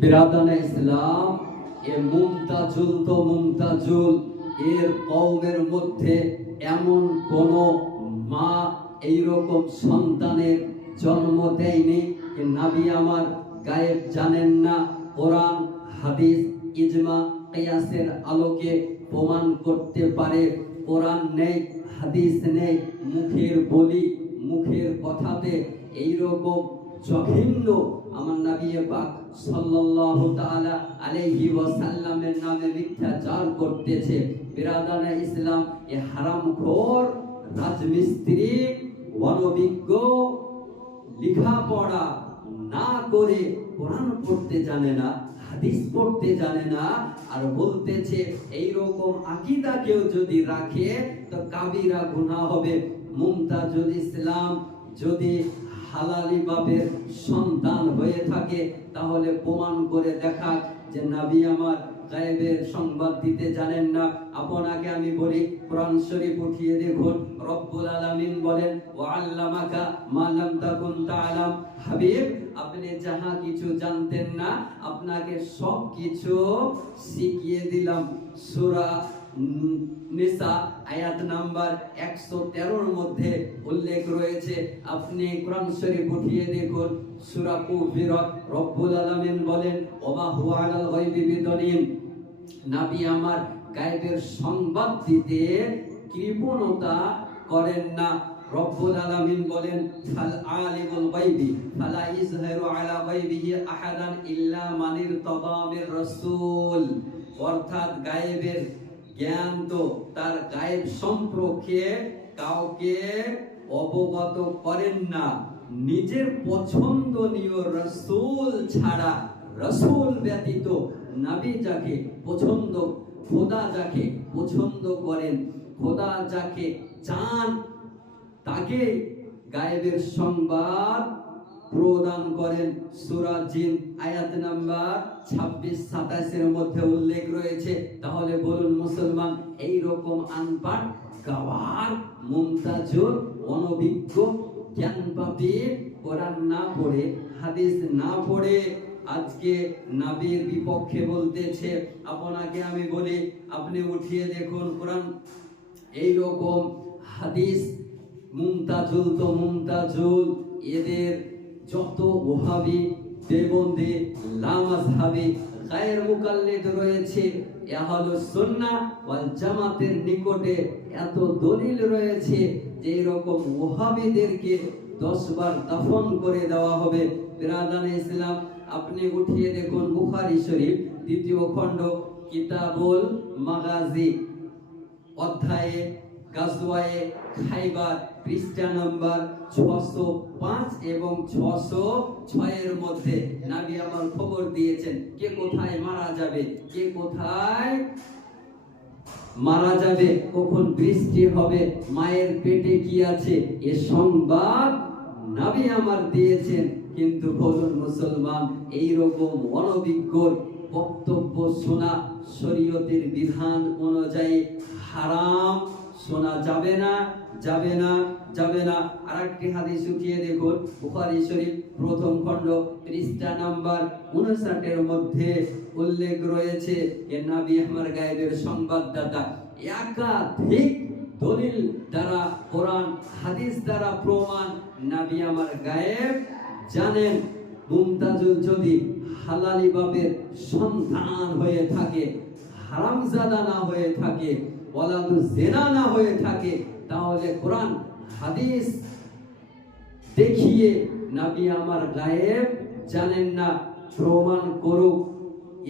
বিরাদানে ইসলাম, এ মুমতাজুল তো মুমতাজুল, এর কওমের মধ্যে এমন কোন মা এইরকম সন্তানের জন্ম দেয়নি। নবী আমার গায়েব জানেন না। কোরআন, হাদিস, ইজমা, কিয়াসের আলোকে প্রমাণ করতে পারে। কোরআন নেই, হাদিস নেই, মুখের বলি, মুখের কথাতে এইরকম জঘন্য আমার নবী পাক সাল্লাল্লাহু তাআলা আলাইহি ওয়াসাল্লামের নামে মিথ্যাচার করতেছে। বিরাদানে ইসলাম, এ হারামখোর রাজমিস্ত্রি, অনভিজ্ঞ, লেখাপড়া না করে কোরআন পড়তে জানে না, হাদিস পড়তে জানে না, আর বলতেছে এইরকম আকীদা কেউ যদি রাখে তো কাবিরা গুনাহ হবে। মুমতাজুল ইসলাম যদি হালালি বাপের সন্তান হয়ে থাকে তাহলে প্রমাণ করে দেখা যে নবী আমার গায়েবের সংবাদ দিতে জানেন না। আপনাকে আমি বলি, কোরআন শরীফ উঠিয়ে দেখুন, রব্বুল আলামিন বলেন ওয়া আল্লামাকা মা লাম তাকুন তাআলাম। হাবিব, আপনি যাহা কিছু জানতেন না আপনাকে সব কিছু শিখিয়ে দিলাম। সূরা নিসা আয়াত নাম্বার 113 এর মধ্যে উল্লেখ রয়েছে। আপনি কোরআন শরীফ উঠিয়ে দেখুন, সূরা কুফিরত, রব্বুল আলামিন বলেন ওমা হুয়া আলাল গায়বি বিদনিন। নবী আমার গায়েবের সংবাদ দিতে কৃপণতা করেন না। রব্বুল আলামিন বলেন ফাল আলিমুল গায়বি ফালা ইযহারু আলা গায়বিহি আহাদান ইল্লা মান ইরতাদা মির রাসূল। অর্থাৎ গায়েবের জ্ঞান তো তার গায়েব সম্পর্কে কাউকে অবগত করেন না নিজের পছন্দনীয় রাসূল ছাড়া। রাসূল ব্যতীত নবী যাকে পছন্দ, খোদা যাকে পছন্দ করেন, খোদা যাকে চান তাকে গায়েবের সংবাদ প্রদান করেন। সূরা জিন আয়াত নাম্বার 26-27 এর মধ্যে উল্লেখ রয়েছে। তাহলে বলুন মুসলমান, এই রকম আনপাট গাওয়ার মুমতাজুল, অনভিজ্ঞ, জ্ঞানপাপী, কোরআন না পড়ে, হাদিস না পড়ে আজকে নবীর বিপক্ষে বলতেছে। আপনাকে আমি বলি, আপনি উঠিয়ে দেখুন কোরআন, এই রকম হাদিস মুমতাজুল তো মুমতাজুল, এদের যত ওহাবি, দেবন্দি, লামাযহাবি, গায়র মুকাল্লিদ রয়েছে, আহলুস সুন্নাহ ওয়াল জামাতের নিকটে এত দলিল রয়েছে যে এরকম ওহাবিদেরকে 10 বার দাফন করে দেওয়া হবে। বিরাদানে ইসলাম, আপনি উঠিয়ে দেখুন বুখারী শরীফ 2য় খণ্ড কিতাবুল মাগাজি অধ্যায়ে গাজওয়ায়ে খাইবার পৃষ্ঠা নাম্বার 605 এবং 606 এর মধ্যে নবী আমার খবর দিয়েছেন কে কোথায় মারা যাবে, কে কোথায় মারা যাবে, কখন বৃষ্টি হবে, মায়ের পেটে কি আছে, এ সংবাদ নবী আমার দিয়েছেন। কিন্তু বলুন মুসলমান, এই রকম অনভিজ্ঞ বক্তব্য শোনা শরীয়তের বিধান অনুযায়ী হারাম, শোনা যাবে না, যাবে না, যাবে না। আরেকটি হাদিস উঠিয়ে দেখুন বুখারী শরীফ 1ম খণ্ড পৃষ্ঠা নাম্বার 59 এর মধ্যে উল্লেখ রয়েছে এ নবী আমার গায়েবের সংবাদদাতা একাধিক দলিল দ্বারা, কোরআন হাদিস দ্বারা প্রমাণ নবী আমার গায়েব জানেন। মুমতাজুল যদি হালালি বাপের সন্তান হয়ে থাকে, হারামজাদা না হয়ে থাকে, ওয়ালাদু জিনা না হয়ে থাকে, তাহলে কোরআন হাদিস দেখিয়ে নবী আমার গায়েব জানেন না প্রমাণ করুক।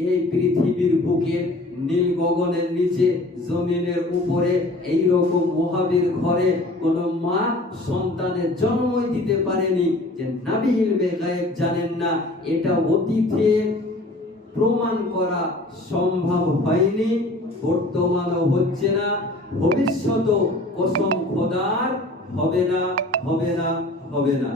এই পৃথিবীর বুকে, নীল গগনের নিচে, জমিনের উপরে এই রকম ওহাবির ঘরে কোন মা সন্তানের জন্মই দিতে পারেনি যে নবী ইলমে গায়েব জানেন না। এটা অতীতে প্রমাণ করা সম্ভব হয়নি, বর্তমানও হচ্ছে না, ভবিষ্যতেও কসম খোদার হবে না, হবে না, হবে না।